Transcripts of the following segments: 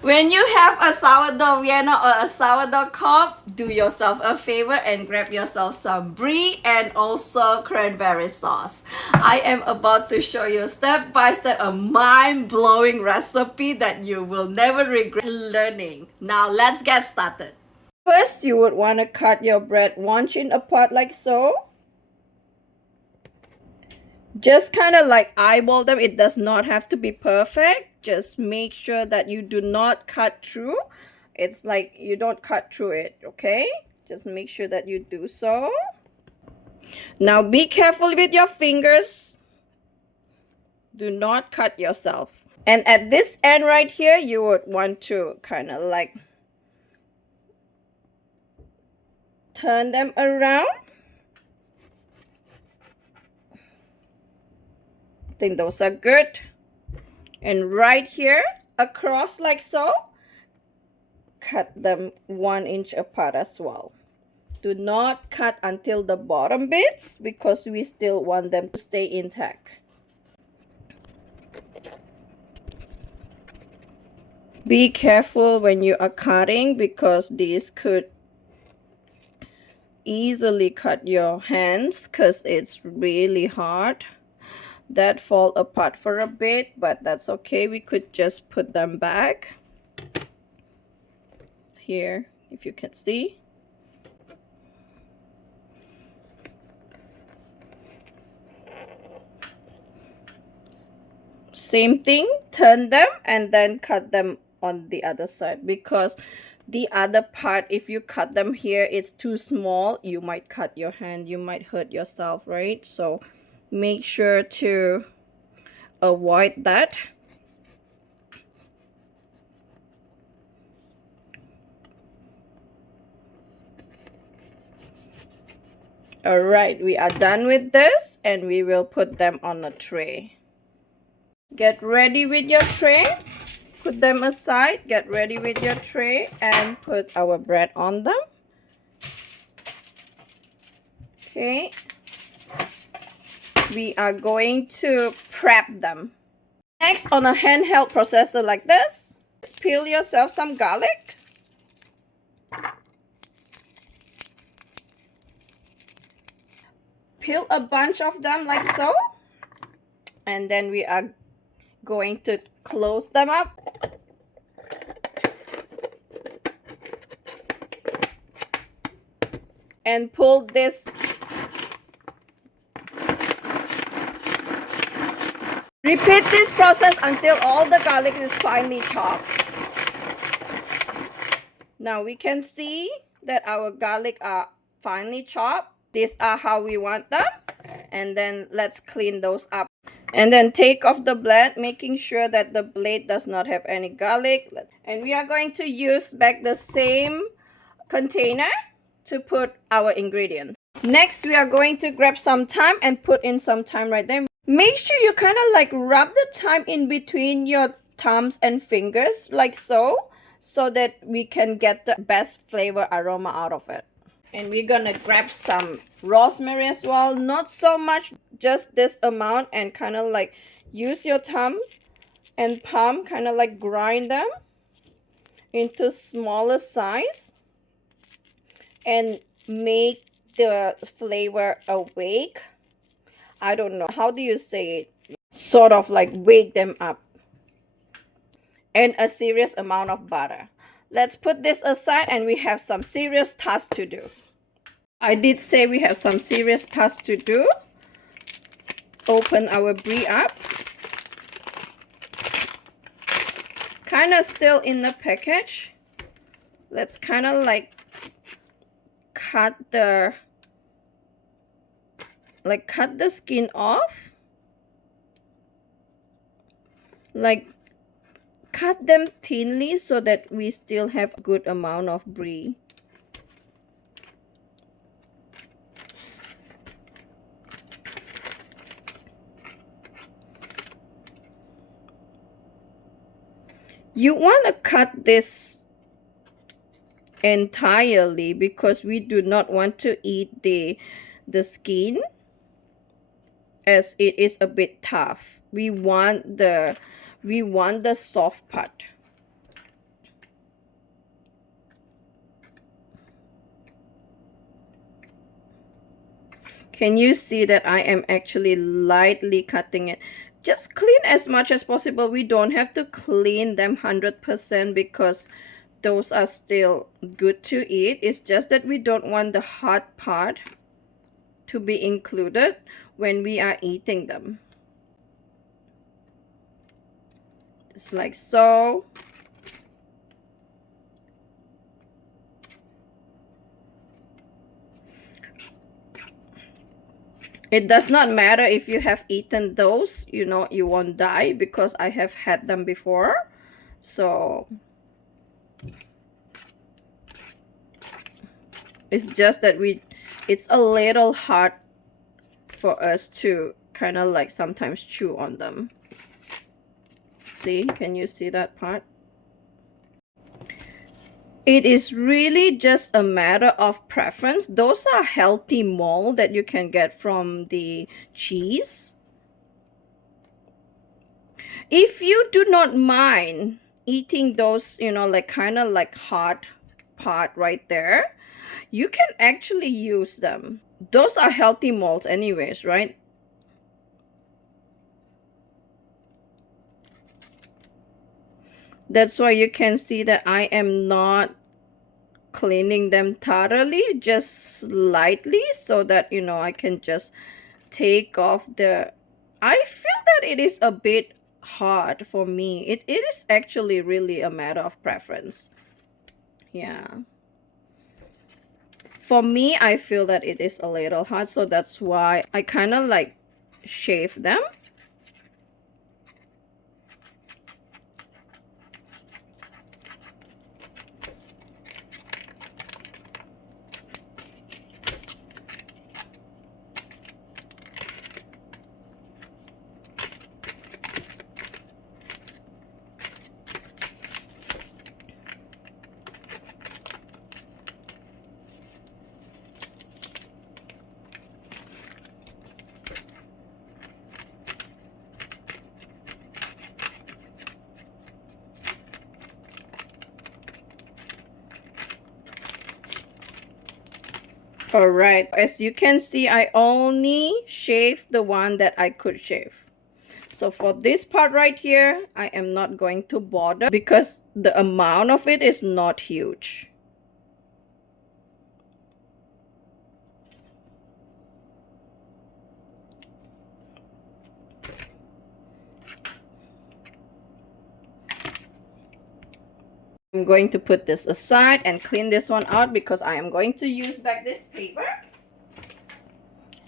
When you have a sourdough Vienna or a sourdough cob, do yourself a favor and grab yourself some Brie and also cranberry sauce. I am about to show you step by step a mind-blowing recipe that you will never regret learning. Now let's get started. First, you would want to cut your bread 1 inch apart like so. Just kind of like eyeball them. It does not have to be perfect. Just make sure that you do not cut through. It's like you don't cut through it, okay? Just make sure that you do so. Now be careful with your fingers. Do not cut yourself. And at this end right here, you would want to kind of like turn them around. I think those are good. And right here across like so, cut them 1 inch apart as well. Do not cut until the bottom bits because we still want them to stay intact. Be careful when you are cutting because these could easily cut your hands because it's really hard. That fall apart for a bit, but that's okay. We could just put them back here, if you can see. Same thing, turn them and then cut them on the other side because the other part, if you cut them here, it's too small. You might cut your hand, you might hurt yourself, right? So make sure to avoid that. All right, we are done with this and we will put them on a tray. Get ready with your tray. Put them aside. Get ready with your tray and put our bread on them. Okay. We are going to prep them. Next, on a handheld processor like this, peel yourself some garlic. Peel a bunch of them like so. And then we are going to close them up. And pull this. Repeat this process until all the garlic is finely chopped. Now we can see that our garlic are finely chopped. These are how we want them. And then let's clean those up. And then take off the blade, making sure that the blade does not have any garlic. And we are going to use back the same container to put our ingredients. Next, we are going to grab some thyme and put in some thyme right there. Make sure you kind of like rub the thyme in between your thumbs and fingers like so that we can get the best flavor aroma out of it. And we're gonna grab some rosemary as well. Not so much, just this amount, and kind of like use your thumb and palm, kind of like grind them into smaller size and make the flavor awake. I don't know, how do you say it? Sort of like wake them up. And a serious amount of butter. Let's put this aside and we have some serious tasks to do. I did say we have some serious tasks to do. Open our Brie up. Kind of still in the package. Let's kind of like cut the skin off. Like cut them thinly so that we still have a good amount of Brie. You want to cut this entirely because we do not want to eat the skin, as it is a bit tough. We want the soft part. Can you see that I am actually lightly cutting it? Just clean as much as possible. We don't have to clean them 100% because those are still good to eat. It's just that we don't want the hard part to be included when we are eating them. Just like so. It does not matter if you have eaten those, you know, you won't die because I have had them before. So it's just that it's a little hard for us to kind of like sometimes chew on them. See, can you see that part? It is really just a matter of preference. Those are healthy mold that you can get from the cheese. If you do not mind eating those, you know, like kind of like hard part right there, you can actually use them. Those are healthy molds anyways, right? That's why you can see that I am not cleaning them thoroughly, just slightly, so that, you know, I can just take off the... I feel that it is a bit hard for me. It is actually really a matter of preference. Yeah. For me, I feel that it is a little hard, so that's why I kind of like shave them. All right, as you can see, I only shaved the one that I could shave. So for this part right here, I am not going to bother because the amount of it is not huge. I'm going to put this aside and clean this one out because I am going to use back this paper.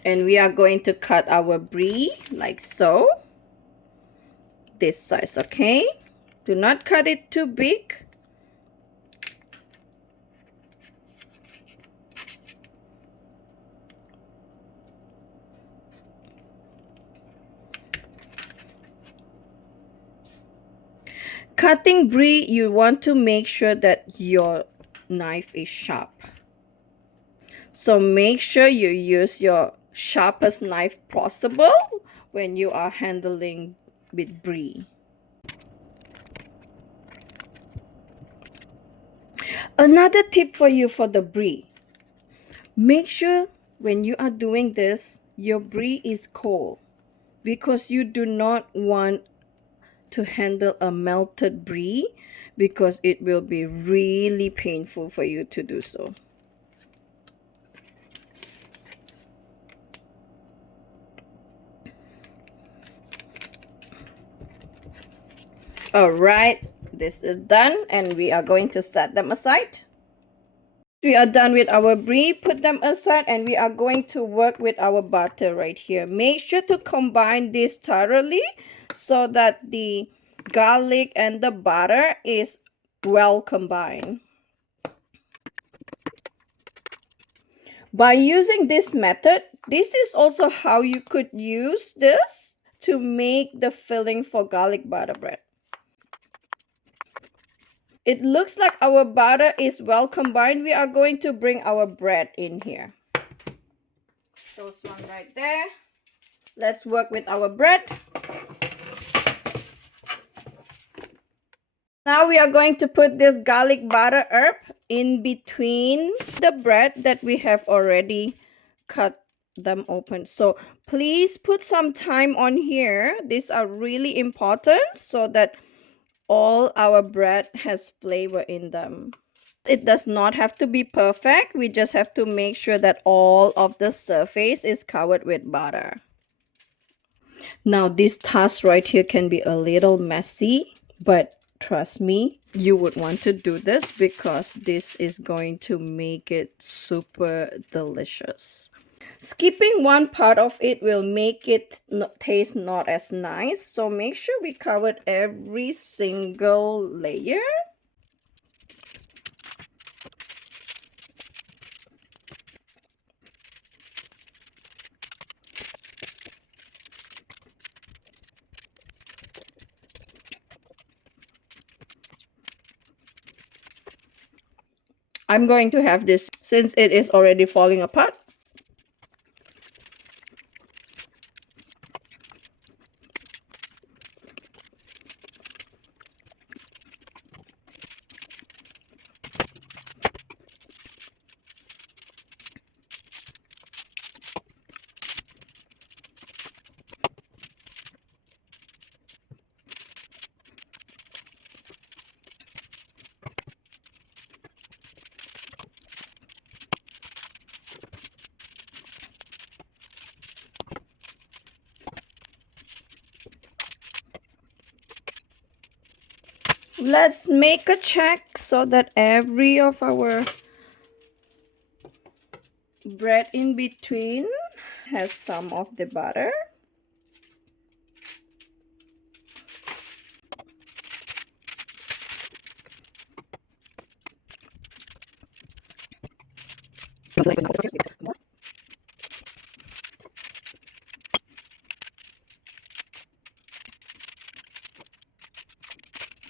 And we are going to cut our brie like so. This size, okay? Do not cut it too big. Cutting brie, you want to make sure that your knife is sharp. So make sure you use your sharpest knife possible when you are handling with brie. Another tip for you for the brie. Make sure when you are doing this, your brie is cold because you do not want to handle a melted brie because it will be really painful for you to do so. All right, this is done and we are going to set them aside. We are done with our brie, put them aside, and we are going to work with our butter right here. Make sure to combine this thoroughly so that the garlic and the butter is well combined. By using this method, this is also how you could use this to make the filling for garlic butter bread. It looks like our butter is well combined. We are going to bring our bread in here. Those one right there. Let's work with our bread. Now we are going to put this garlic butter herb in between the bread that we have already cut them open. So please put some time on here. These are really important so that all our bread has flavor in them. It does not have to be perfect. We just have to make sure that all of the surface is covered with butter. Now this task right here can be a little messy, but trust me, you would want to do this because this is going to make it super delicious. Skipping one part of it will make it taste not as nice. So make sure we covered every single layer. I'm going to have this since it is already falling apart. Let's make a check so that every of our bread in between has some of the butter.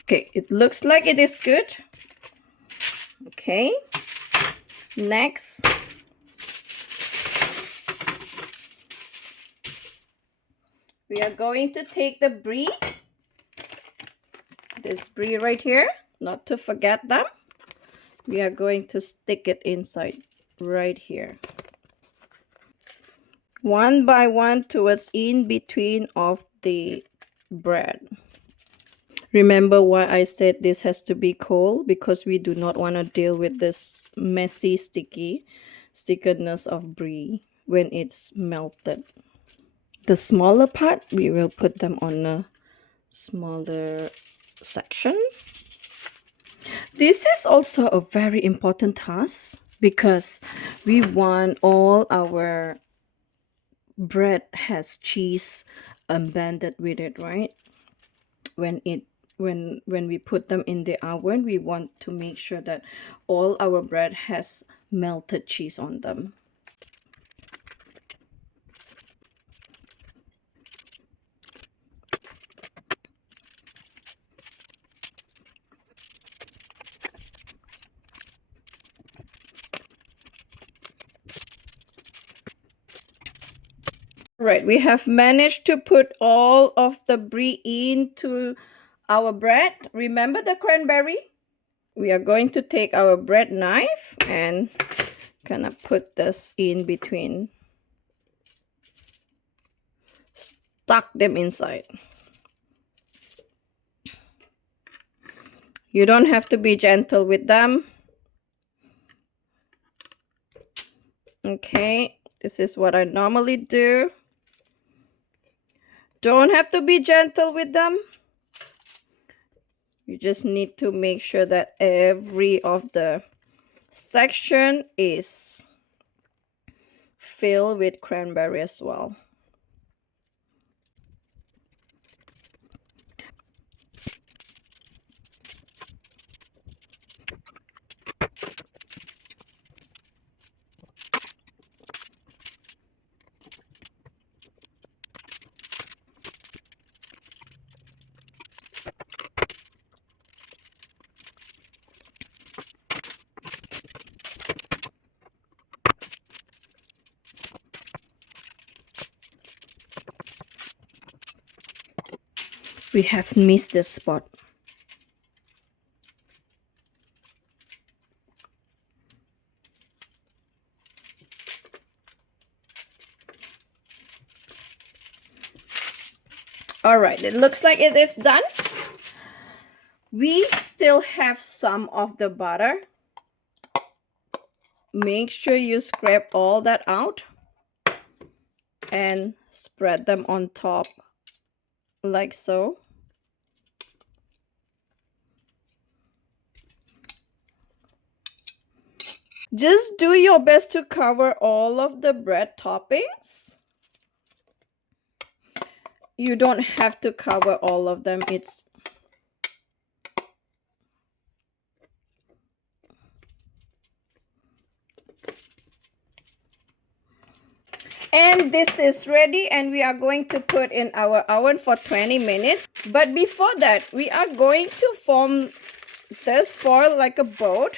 Okay, it looks like it is good. Okay, next, we are going to take the brie, this brie right here, not to forget them. We are going to stick it inside right here. One by one towards in between of the bread. Remember why I said this has to be cold? Because we do not want to deal with this messy, stickiness of brie when it's melted. The smaller part, we will put them on a smaller section. This is also a very important task because we want all our bread has cheese embedded with it, right? When we put them in the oven, we want to make sure that all our bread has melted cheese on them. Right, we have managed to put all of the brie into our bread. Remember the cranberry? We are going to take our bread knife and kind of put this in between. Stuck them inside. You don't have to be gentle with them. Okay, this is what I normally do. Don't have to be gentle with them. You just need to make sure that every of the section is filled with cranberry as well. We have missed the spot. All right, it looks like it is done. We still have some of the butter. Make sure you scrape all that out and spread them on top like so. Just do your best to cover all of the bread toppings. You don't have to cover all of them. And this is ready, and we are going to put in our oven for 20 minutes. But before that, we are going to form this for like a boat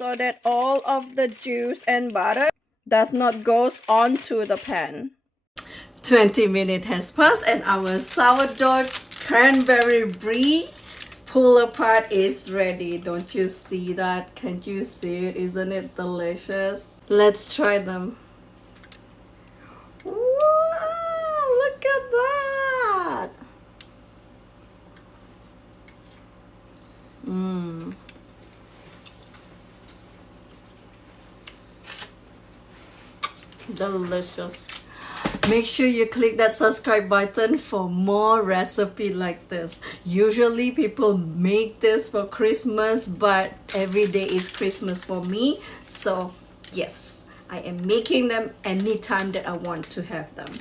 so that all of the juice and butter does not goes onto the pan. 20 minutes has passed and our sourdough cranberry brie pull apart is ready. Don't you see that? Can't you see it? Isn't it delicious? Let's try them. Wow, look at that. Delicious. Make sure you click that subscribe button for more recipe like this. Usually people make this for Christmas, but every day is Christmas for me. So yes, I am making them anytime that I want to have them.